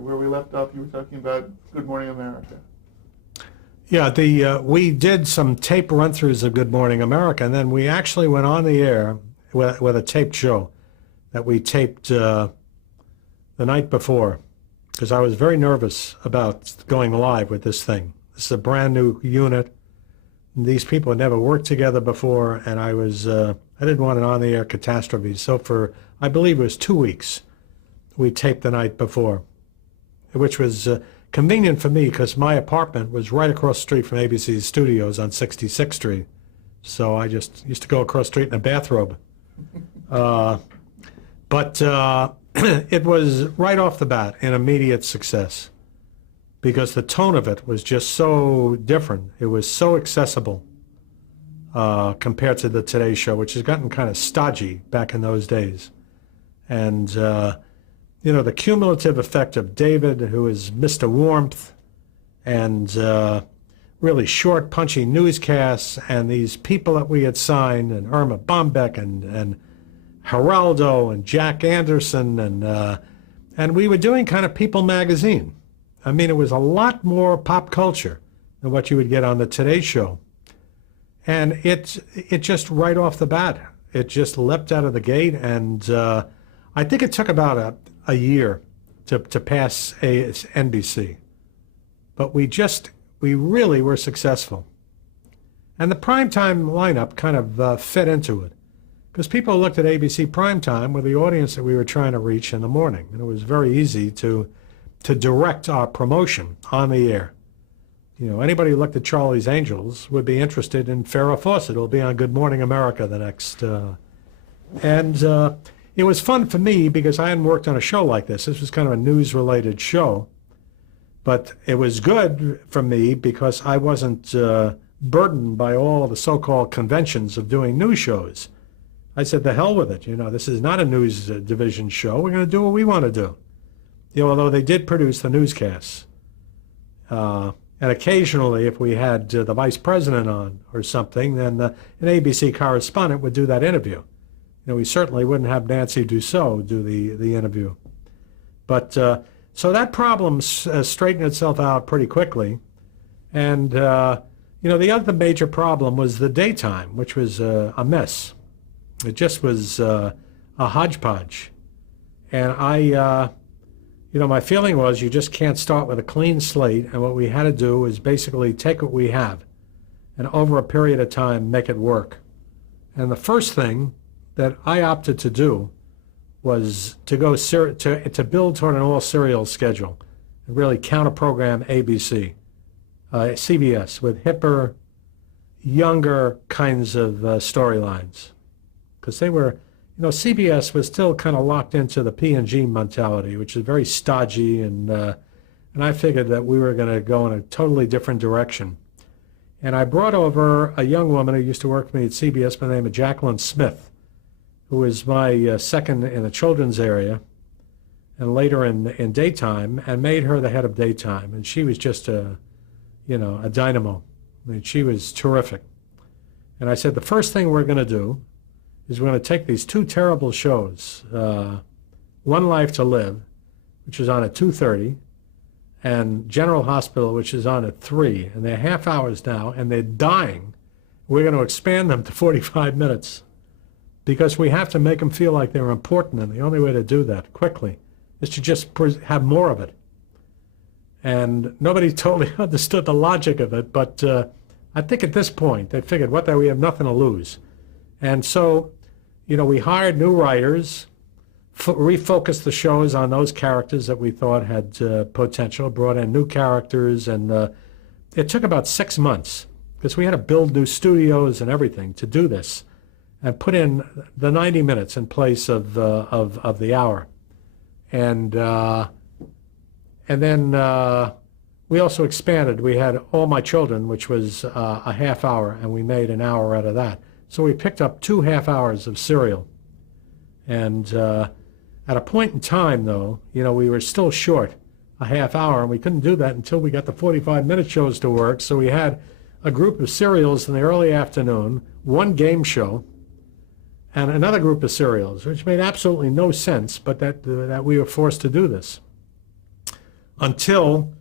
where we left off, you were talking about Good Morning America. Yeah, we did some tape run-throughs of Good Morning America, and then we actually went on the air with a taped show that we taped the night before, because I was very nervous about going live with this thing. This is a brand new unit. These people had never worked together before, and I didn't want an on-the-air catastrophe. So for, I believe it was 2 weeks, we taped the night before, which was convenient for me because my apartment was right across the street from ABC's studios on 66th Street. So I just used to go across the street in a bathrobe. But it was right off the bat an immediate success because the tone of it was just so different. It was so accessible compared to the Today Show, which has gotten kind of stodgy back in those days. And you know, the cumulative effect of David, who is Mr. Warmth, and really short, punchy newscasts, and these people that we had signed, and Irma Bombeck, and Geraldo, and Jack Anderson, and we were doing kind of People magazine. I mean, it was a lot more pop culture than what you would get on the Today Show. And it just right off the bat, it just leapt out of the gate, and I think it took about a year to pass NBC. But we really were successful. And the primetime lineup kind of fit into it. Because people looked at ABC primetime with the audience that we were trying to reach in the morning. And it was very easy to direct our promotion on the air. You know, anybody who looked at Charlie's Angels would be interested in Farrah Fawcett. It'll be on Good Morning America the next... It was fun for me because I hadn't worked on a show like this. This was kind of a news-related show. But it was good for me because I wasn't burdened by all the so-called conventions of doing news shows. I said, the hell with it. You know, this is not a news division show. We're going to do what we want to do. You know, although they did produce the newscasts. And occasionally, if we had the vice president on or something, then an ABC correspondent would do that interview. You know, we certainly wouldn't have Nancy Dussault do the interview. But so that problem straightened itself out pretty quickly. And, you know, the other major problem was the daytime, which was a mess. It just was a hodgepodge. And you know, my feeling was you just can't start with a clean slate. And what we had to do is basically take what we have and over a period of time make it work. And the first thing that I opted to do was to go to build toward an all-serial schedule and really counter-program ABC, CBS with hipper, younger kinds of storylines. Because they were, you know, CBS was still kind of locked into the P&G mentality, which is very stodgy, and I figured that we were going to go in a totally different direction. And I brought over a young woman who used to work for me at CBS by the name of Jacqueline Smith, who was my second in the children's area and later in daytime, and made her the head of daytime. And she was just a dynamo. I mean, she was terrific. And I said, the first thing we're going to do is we're going to take these two terrible shows, One Life to Live, which is on at 2:30, and General Hospital, which is on at 3, and they're half hours now, and they're dying. We're going to expand them to 45 minutes. Because we have to make them feel like they're important, and the only way to do that quickly is to just have more of it. And nobody totally understood the logic of it, but I think at this point they figured, we have nothing to lose. And so, you know, we hired new writers, refocused the shows on those characters that we thought had potential, brought in new characters, and it took about 6 months because we had to build new studios and everything to do this, and put in the 90 minutes in place of the hour. And then we also expanded. We had All My Children, which was a half hour, and we made an hour out of that. So we picked up 2 half hours of serial. And at a point in time, though, you know, we were still short a half hour, and we couldn't do that until we got the 45-minute shows to work. So we had a group of serials in the early afternoon, one game show, and another group of serials, which made absolutely no sense, but that we were forced to do this. until,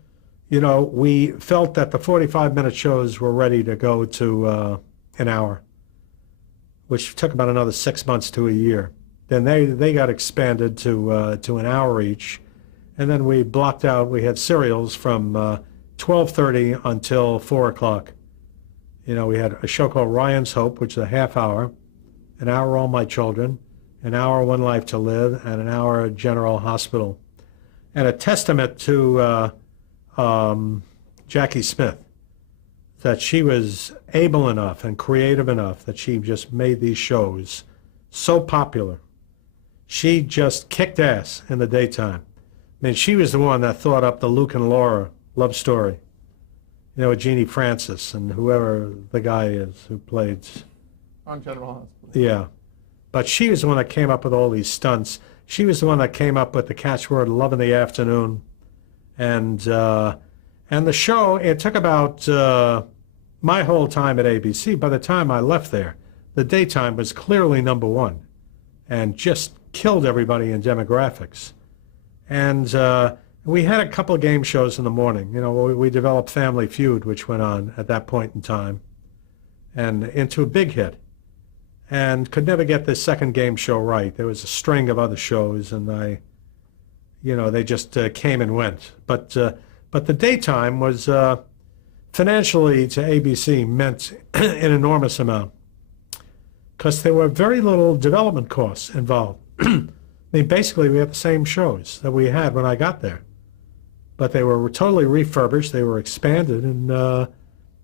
we felt that the 45-minute shows were ready to go to an hour, which took about another 6 months to a year. Then they got expanded to an hour each, and then we blocked out. We had serials from 12:30 until 4 o'clock. We had a show called Ryan's Hope, which is a half hour, an hour All My Children, an hour One Life to Live, and an hour General Hospital. And a testament to Jackie Smith, that she was able enough and creative enough that she just made these shows so popular. She just kicked ass in the daytime. I mean, she was the one that thought up the Luke and Laura love story, with Jeannie Francis and whoever the guy is who played On General Hospital. Yeah. But she was the one that came up with all these stunts. She was the one that came up with the catchword "Love in the Afternoon." And the show, it took about my whole time at ABC. By the time I left there, the daytime was clearly number one and just killed everybody in demographics. And we had a couple of game shows in the morning. We developed Family Feud, which went on at that point in time, and into a big hit. And could never get the second game show right. There was a string of other shows, and they just came and went. But the daytime was financially to ABC meant an enormous amount, because there were very little development costs involved. I mean, basically, we had the same shows that we had when I got there, but they were totally refurbished. They were expanded, and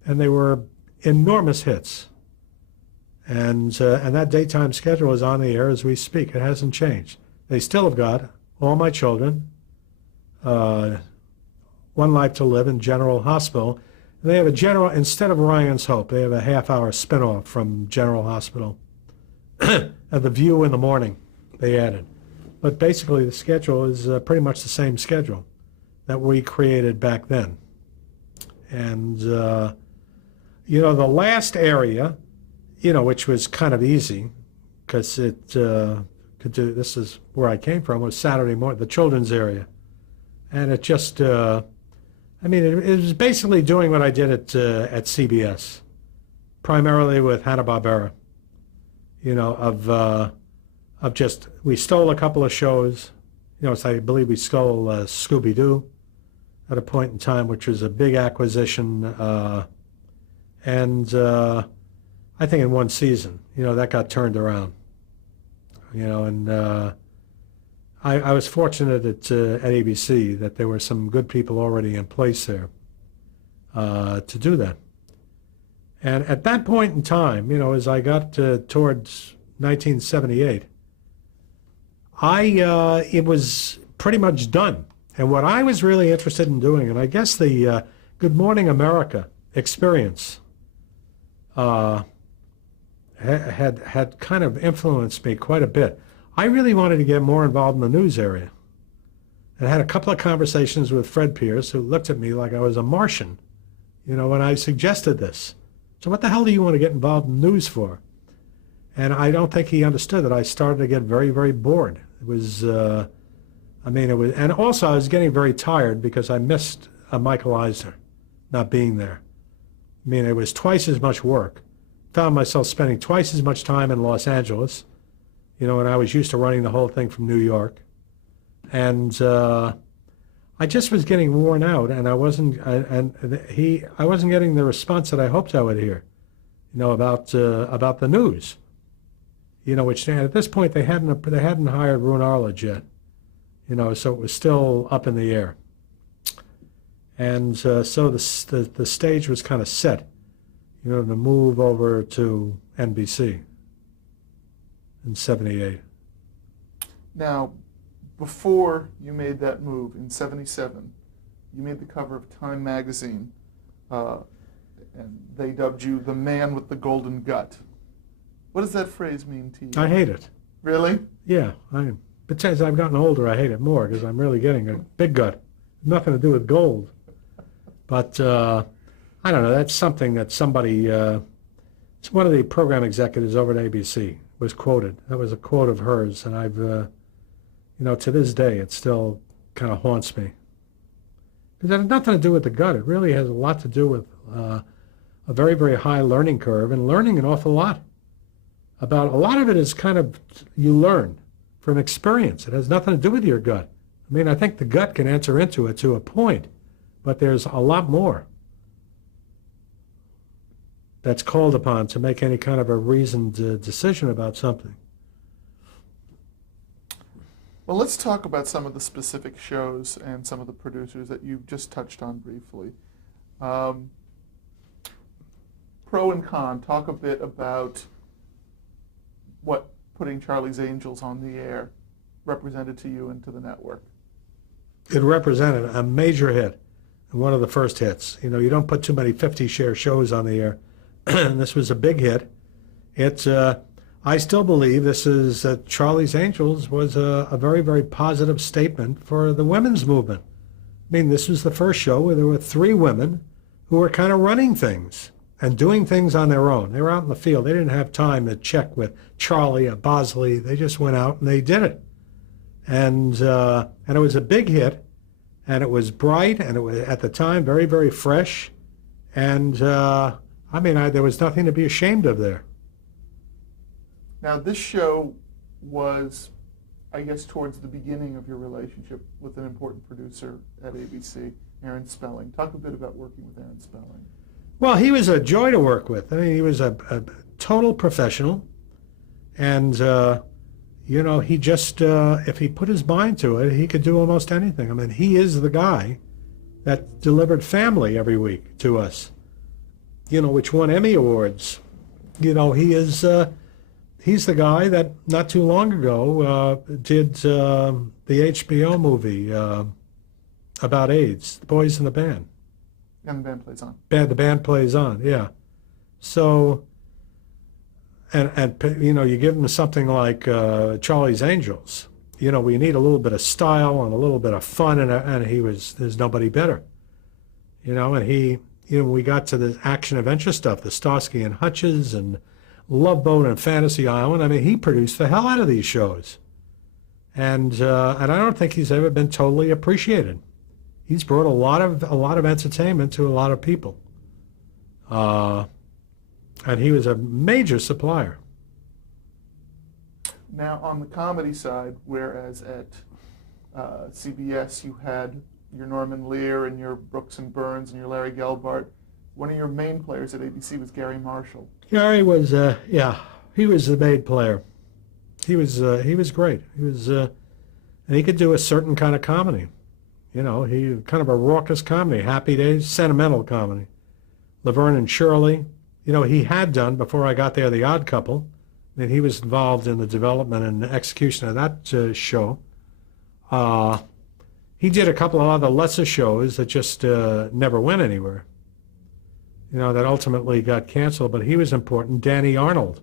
they were enormous hits. And that daytime schedule is on the air as we speak. It hasn't changed. They still have got All My Children, One Life to Live, and General Hospital. And they have instead of Ryan's Hope, they have a half-hour spinoff from General Hospital. And The View in the morning they added. But basically the schedule is pretty much the same schedule that we created back then. And, the last area, which was kind of easy, because it could do, this is where I came from, was Saturday morning, the children's area. And it just, it was basically doing what I did at CBS, primarily with Hanna-Barbera, of just, we stole a couple of shows, so I believe we stole Scooby-Doo at a point in time, which was a big acquisition, and I think in one season, that got turned around, and I was fortunate at ABC that there were some good people already in place there to do that. And at that point in time, as I got towards 1978, it was pretty much done. And what I was really interested in doing, and I guess the Good Morning America experience had kind of influenced me quite a bit. I really wanted to get more involved in the news area. And I had a couple of conversations with Fred Pierce, who looked at me like I was a Martian, when I suggested this. So what the hell do you want to get involved in news for? And I don't think he understood that I started to get very, very bored. It was, and also I was getting very tired because I missed Michael Eisner not being there. It was twice as much work. Found myself spending twice as much time in Los Angeles, and I was used to running the whole thing from New York. And I just was getting worn out, and I wasn't getting the response that I hoped I would hear, about the news. Which at this point they hadn't hired Roone Arledge yet, so it was still up in the air. And so the stage was kind of set, to move over to NBC in '78. Now, before you made that move in '77, you made the cover of Time magazine, and they dubbed you the man with the golden gut. What does that phrase mean to you? I hate it. Really? Yeah, but as I've gotten older, I hate it more because I'm really getting a big gut. Nothing to do with gold. But I don't know, that's something that somebody, it's one of the program executives over at ABC was quoted. That was a quote of hers, and I've, to this day, it still kind of haunts me. It has nothing to do with the gut. It really has a lot to do with a very, very high learning curve and learning an awful lot. About a lot of it is kind of you learn from experience. It has nothing to do with your gut. I mean, I think the gut can enter into it to a point, but there's a lot more that's called upon to make any kind of a reasoned decision about something. Well, let's talk about some of the specific shows and some of the producers that you've just touched on briefly. Pro and con, talk a bit about what putting Charlie's Angels on the air represented to you and to the network. It represented a major hit, one of the first hits. You know, you don't put too many 50-share shows on the air. And this was a big hit. I still believe this is Charlie's Angels was a very, very positive statement for the women's movement. I mean, this was the first show where there were 3 women who were kind of running things and doing things on their own. They were out in the field. They didn't have time to check with Charlie or Bosley. They just went out and they did it. And it was a big hit, and it was bright, and it was, at the time, very, very fresh. And, there was nothing to be ashamed of there. Now, this show was, I guess, towards the beginning of your relationship with an important producer at ABC, Aaron Spelling. Talk a bit about working with Aaron Spelling. Well, he was a joy to work with. I mean, he was a total professional. And, he just, if he put his mind to it, he could do almost anything. I mean, he is the guy that delivered Family every week to us, which won Emmy Awards. He is, he's the guy that not too long ago did the HBO movie about AIDS, The Boys in the Band. And the band plays on. The band plays on, yeah. So, and you give him something like Charlie's Angels. We need a little bit of style and a little bit of fun, and there's nobody better. And he, when we got to the action-adventure stuff, the Starsky and Hutch's and Love Boat and Fantasy Island, I mean, he produced the hell out of these shows. And I don't think he's ever been totally appreciated. He's brought a lot of entertainment to a lot of people. And he was a major supplier. Now, on the comedy side, whereas at CBS you had your Norman Lear and your Brooks and Burns and your Larry Gelbart, one of your main players at ABC was Gary Marshall. Gary was, he was the main player. He was great. He was, and he could do a certain kind of comedy. He kind of a raucous comedy, Happy Days, sentimental comedy. Laverne and Shirley, he had done, before I got there, The Odd Couple. I mean, he was involved in the development and execution of that show. He did a couple of other lesser shows that just never went anywhere. That ultimately got canceled, but he was important. Danny Arnold,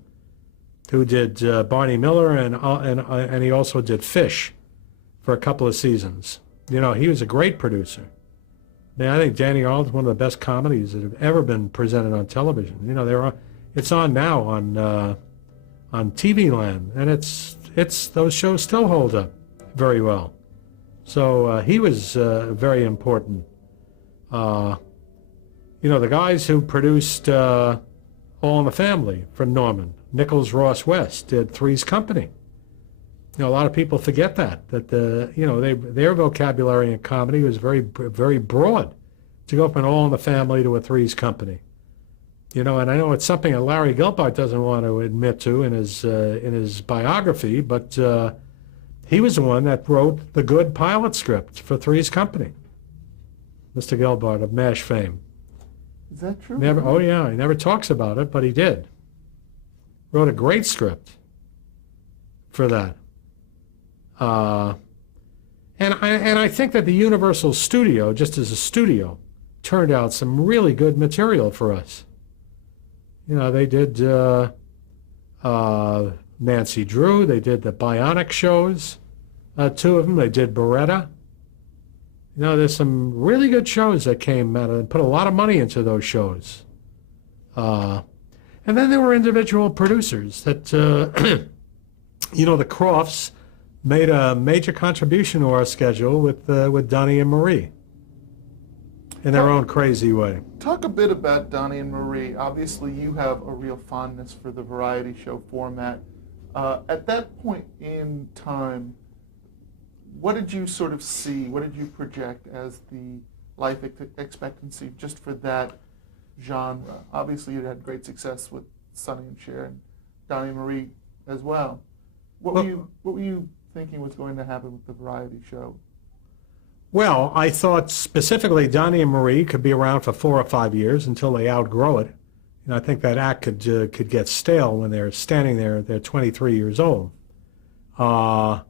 who did Barney Miller, and he also did Fish for a couple of seasons. He was a great producer. I think Danny Arnold is one of the best comedies that have ever been presented on television. It's on now on TV Land, and it's those shows still hold up very well. So he was very important. The guys who produced All in the Family from Norman, Nichols Ross West, did Three's Company. A lot of people forget that their vocabulary in comedy was very, very broad, to go from All in the Family to a Three's Company. And I know it's something that Larry Gelbart doesn't want to admit to in his biography, but he was the one that wrote the good pilot script for Three's Company. Mr. Gelbart of MASH fame. Is that true? Never. Oh yeah, he never talks about it, but he did. Wrote a great script for that. And I think that the Universal Studio, just as a studio, turned out some really good material for us. They did Nancy Drew. They did the Bionic shows, 2 of them. They did Beretta. There's some really good shows that came out of it. Put a lot of money into those shows. And then there were individual producers that, the Crofts made a major contribution to our schedule with Donnie and Marie. in their own crazy way. Talk a bit about Donnie and Marie. Obviously, you have a real fondness for the variety show format. At that point in time, what did you sort of see? What did you project as the life expectancy just for that genre? Obviously, you had great success with Sonny and Cher and Donnie and Marie as well. What were you thinking was going to happen with the variety show? Well, I thought specifically Donnie and Marie could be around for 4 or 5 years until they outgrow it. I think that act could get stale when they're standing there. They're 23 years old. But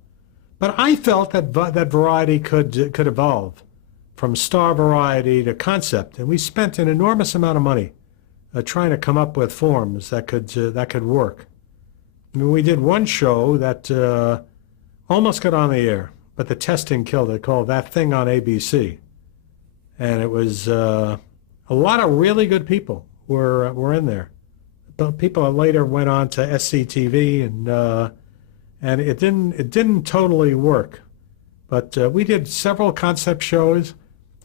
I felt that that variety could evolve from star variety to concept, and we spent an enormous amount of money trying to come up with forms that could work. I mean, we did one show that almost got on the air, but the testing killed it, called That Thing on ABC. And it was a lot of really good people were in there. But people that later went on to SCTV, and it didn't totally work. But we did several concept shows.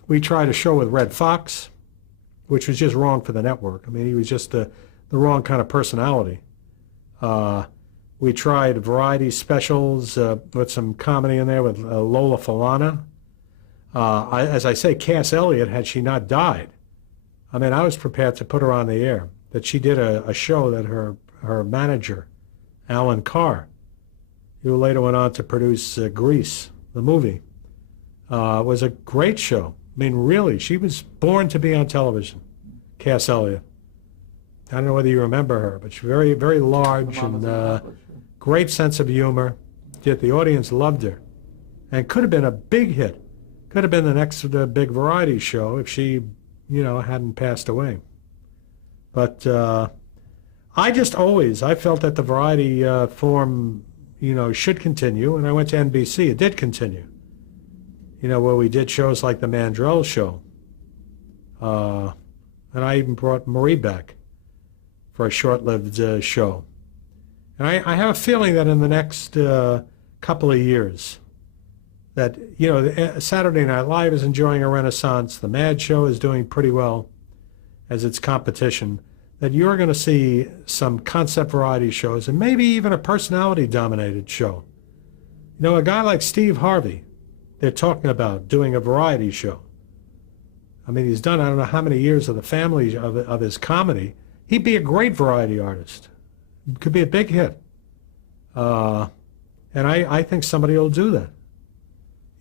We tried a show with Red Fox, which was just wrong for the network. I mean, he was just the wrong kind of personality. We tried variety specials with some comedy in there with Lola Falana. As I say, Cass Elliot, had she not died, I mean, I was prepared to put her on the air. That she did a show that her manager, Alan Carr, who later went on to produce Grease, the movie, was a great show. I mean, really, she was born to be on television, Cass Elliot. I don't know whether you remember her, but she's very, very large and great sense of humor. Yet the audience loved her, and could have been a big hit. Could have been the next big variety show if she, hadn't passed away. But I felt that the variety form, should continue, and I went to NBC. It did continue. Where we did shows like the Mandrell Show, and I even brought Marie back for a short-lived show. And I have a feeling that in the next couple of years, that, Saturday Night Live is enjoying a renaissance, the Mad Show is doing pretty well as its competition, that you're going to see some concept variety shows and maybe even a personality-dominated show. A guy like Steve Harvey, they're talking about doing a variety show. I mean, he's done I don't know how many years of the family of his comedy. He'd be a great variety artist. Could be a big hit. And I think somebody will do that.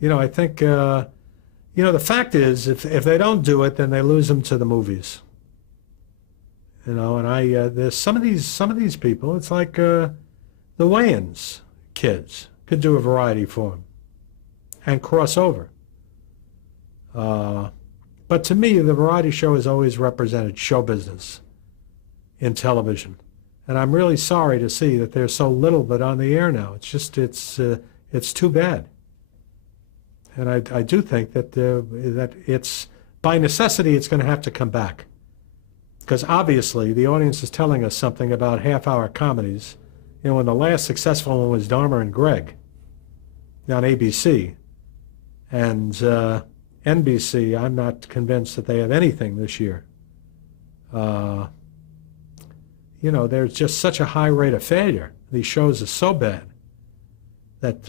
I think, the fact is, if they don't do it, then they lose them to the movies. And there's some of these people, it's like the Wayans kids could do a variety form and cross over. But to me, the variety show has always represented show business in television. And I'm really sorry to see that there's so little of it on the air now. It's just, it's too bad. And I do think that it's, by necessity, it's going to have to come back. Because obviously, the audience is telling us something about half-hour comedies. When the last successful one was Dharma and Greg on ABC. And NBC, I'm not convinced that they have anything this year. There's just such a high rate of failure. These shows are so bad that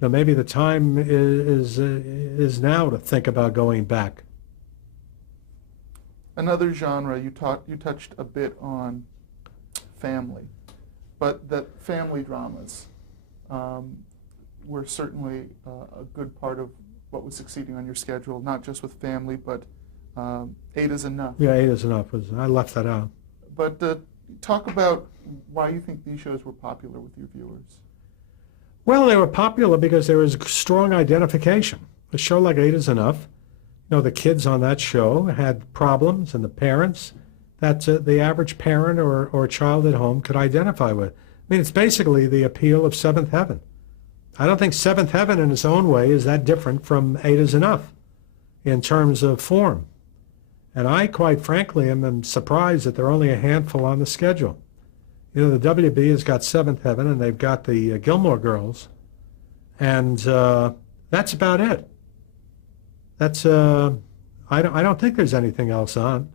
maybe the time is now to think about going back. Another genre, you touched a bit on family, but that family dramas were certainly a good part of what was succeeding on your schedule, not just with family, but Eight is Enough. Yeah, Eight is Enough. I left that out. But talk about why you think these shows were popular with your viewers. Well, they were popular because there was strong identification. A show like Eight is Enough, the kids on that show had problems, and the parents that the average parent or child at home could identify with. I mean, it's basically the appeal of Seventh Heaven. I don't think Seventh Heaven in its own way is that different from Eight is Enough in terms of form. And I, quite frankly, am surprised that there are only a handful on the schedule. The WB has got Seventh Heaven, and they've got the Gilmore Girls, and that's about it. That's I don't think there's anything else on.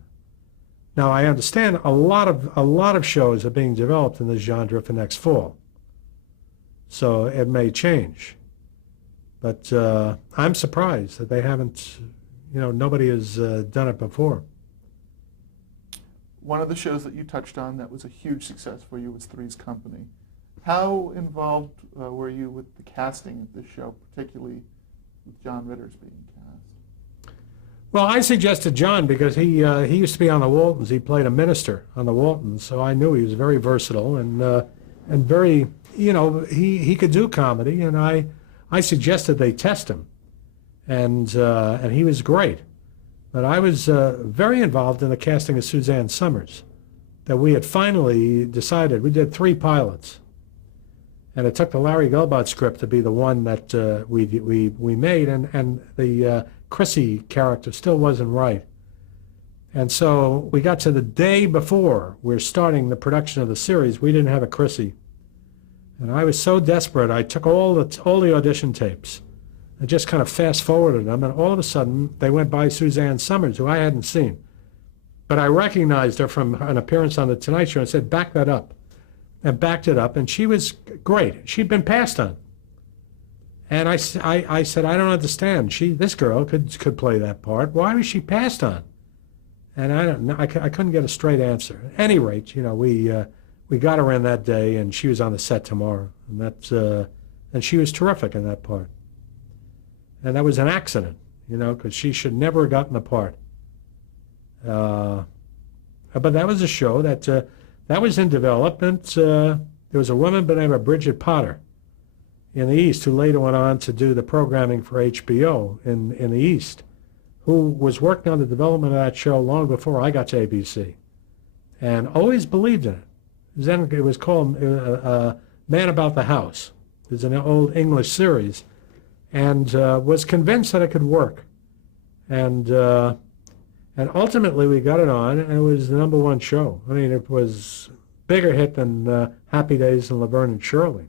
Now I understand a lot of shows are being developed in this genre for next fall, so it may change. But I'm surprised that they haven't, nobody has done it before. One of the shows that you touched on that was a huge success for you was Three's Company. How involved were you with the casting of this show, particularly with John Ritter's being cast? Well, I suggested John because he used to be on the Waltons. He played a minister on the Waltons, so I knew he was very versatile and very, he could do comedy, and I suggested they test him, and he was great. But I was very involved in the casting of Suzanne Summers, that we had finally decided. We did 3 pilots, and it took the Larry Gelbart script to be the one that we made, and the Chrissy character still wasn't right. And so we got to the day before we're starting the production of the series. We didn't have a Chrissy. And I was so desperate, I took all the audition tapes and just kind of fast-forwarded them, and all of a sudden they went by Suzanne Summers, who I hadn't seen. But I recognized her from an appearance on The Tonight Show and said, back that up. And backed it up, and she was great. She'd been passed on. And I said, I don't understand. This girl could play that part. Why was she passed on? And I don't know. I couldn't get a straight answer. At any rate, we got her in that day, and she was on the set tomorrow, and she was terrific in that part. And that was an accident, because she should never have gotten the part. But that was a show that was in development. There was a woman by the name of Bridget Potter in the East who later went on to do the programming for HBO in the East, who was working on the development of that show long before I got to ABC, and always believed in it. Then it was called Man About the House. It was an old English series, and was convinced that it could work. And ultimately we got it on, and it was the #1 show. I mean, it was a bigger hit than Happy Days and Laverne and Shirley.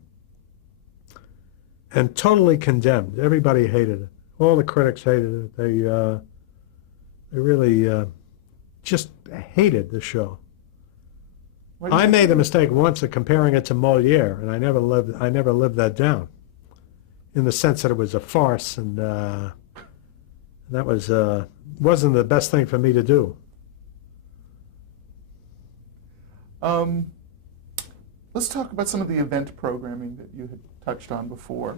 And totally condemned. Everybody hated it. All the critics hated it. They really just hated the show. I made the mistake once of comparing it to Moliere, and I never lived that down, in the sense that it was a farce, and that wasn't the best thing for me to do. Let's talk about some of the event programming that you had touched on before.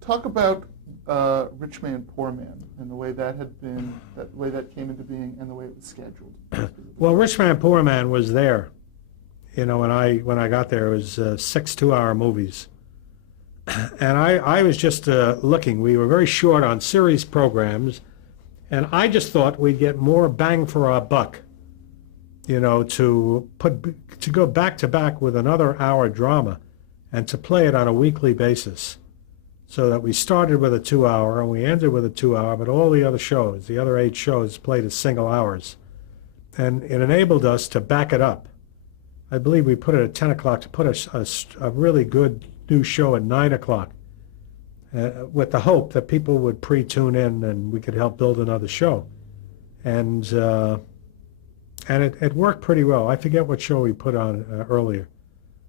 Talk about Rich Man, Poor Man, and the way that came into being, and the way it was scheduled. Well, Rich Man, Poor Man was there. When I got there, it was 6 2-hour movies. And I was just looking. We were very short on series programs, and I just thought we'd get more bang for our buck, to go back to back with another hour drama, and to play it on a weekly basis, so that we started with a 2-hour and we ended with a 2-hour, but all the other shows, the other 8 shows, played as single hours, and it enabled us to back it up. I believe we put it at 10 o'clock to put a really good new show at 9 o'clock, with the hope that people would pre-tune in and we could help build another show. And it worked pretty well. I forget what show we put on earlier,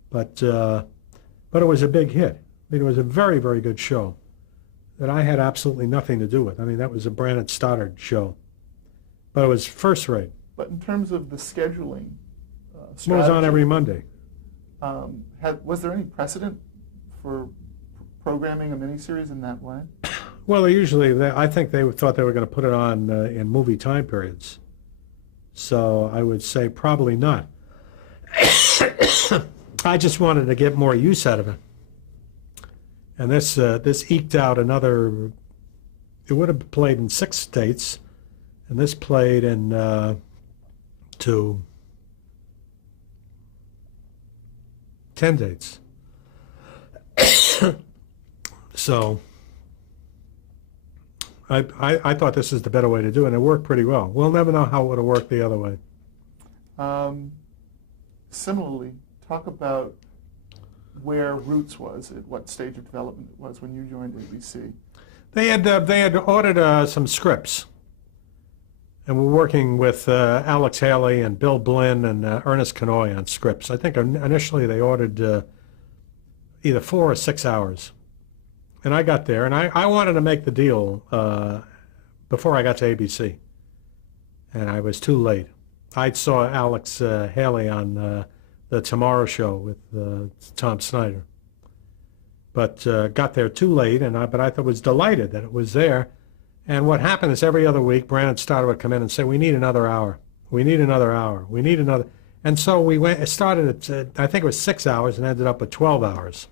but it was a big hit. I mean, it was a very, very good show that I had absolutely nothing to do with. I mean, that was a Brandon Stoddard show, but it was first rate. But in terms of the scheduling, it was on every Monday. Was there any precedent for programming a miniseries in that way? Well, I think they thought they were going to put it on in movie time periods. So I would say probably not. I just wanted to get more use out of it. And this eked out another, it would have played in 6 states, and this played in 10 dates. So I thought this is the better way to do it, and it worked pretty well. We'll never know how it would have worked the other way. Similarly, talk about where Roots was, at what stage of development it was when you joined ABC. They had ordered some scripts, and we're working with Alex Haley and Bill Blinn and Ernest Kenoy on scripts. I think initially they ordered either 4 or 6 hours, and I got there, and I wanted to make the deal before I got to ABC, and I was too late. I saw Alex Haley on the Tomorrow Show with Tom Snyder, but got there too late, but I was delighted that it was there. And what happened is every other week, Brandon Stoddard would come in and say, "We need another hour. We need another hour. We need another." And so we went. It started at I think it was 6 hours and ended up with 12 hours.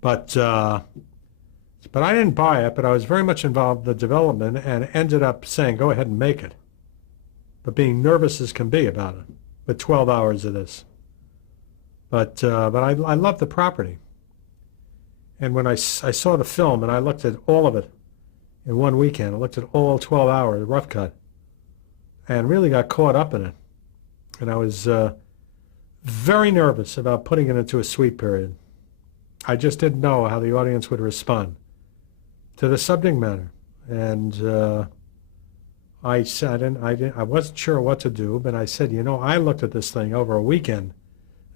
But I didn't buy it. But I was very much involved in the development and ended up saying, "Go ahead and make it." But being nervous as can be about it, with 12 hours of this. But I love the property. And when I saw the film and I looked at all of it in one weekend, I looked at all 12 hours, rough cut, and really got caught up in it. And I was very nervous about putting it into a suite period. I just didn't know how the audience would respond to the subject matter. And I sat in, I wasn't sure what to do, but I said, I looked at this thing over a weekend,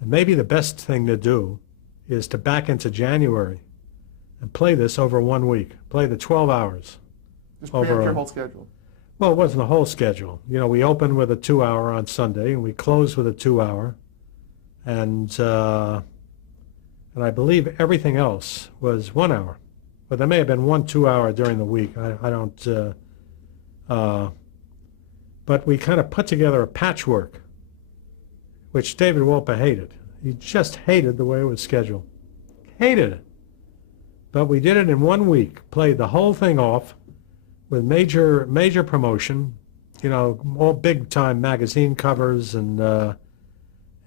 and maybe the best thing to do is to back into January and play this over 1 week, play the 12 hours. Just preempt your whole schedule. Well, it wasn't the whole schedule. We opened with a 2-hour on Sunday, and we closed with a 2-hour, and I believe everything else was 1 hour. But there may have been 1 2-hour during the week. I don't. But we kind of put together a patchwork, which David Wolpe hated. He just hated the way it was scheduled. Hated it. But we did it in 1 week, played the whole thing off with major promotion, all big-time magazine covers, and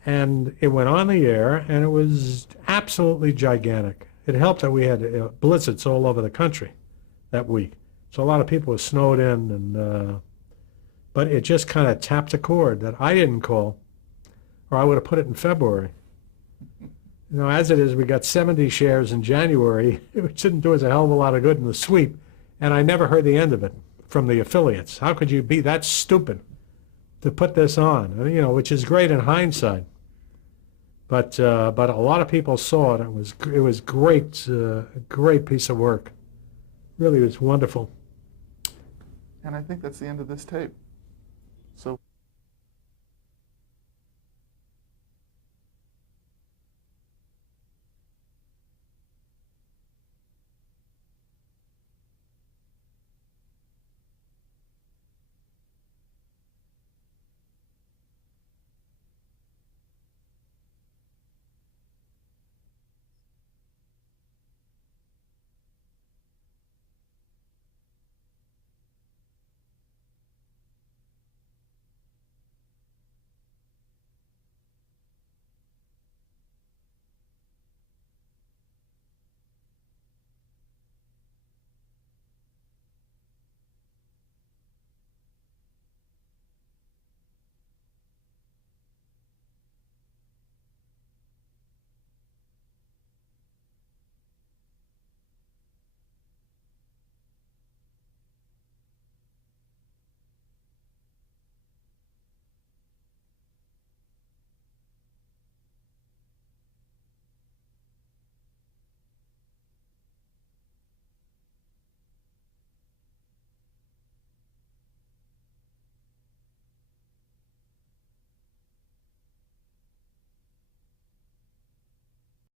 it went on the air, and it was absolutely gigantic. It helped that we had blizzards all over the country that week. So a lot of people were snowed in, but it just kind of tapped a chord that I didn't call, or I would have put it in February. As it is, we got 70 shares in January, which didn't do us a hell of a lot of good in the sweep, and I never heard the end of it from the affiliates. How could you be that stupid to put this on? Which is great in hindsight. But a lot of people saw it. It was great, a great piece of work. Really, it was wonderful. And I think that's the end of this tape. So.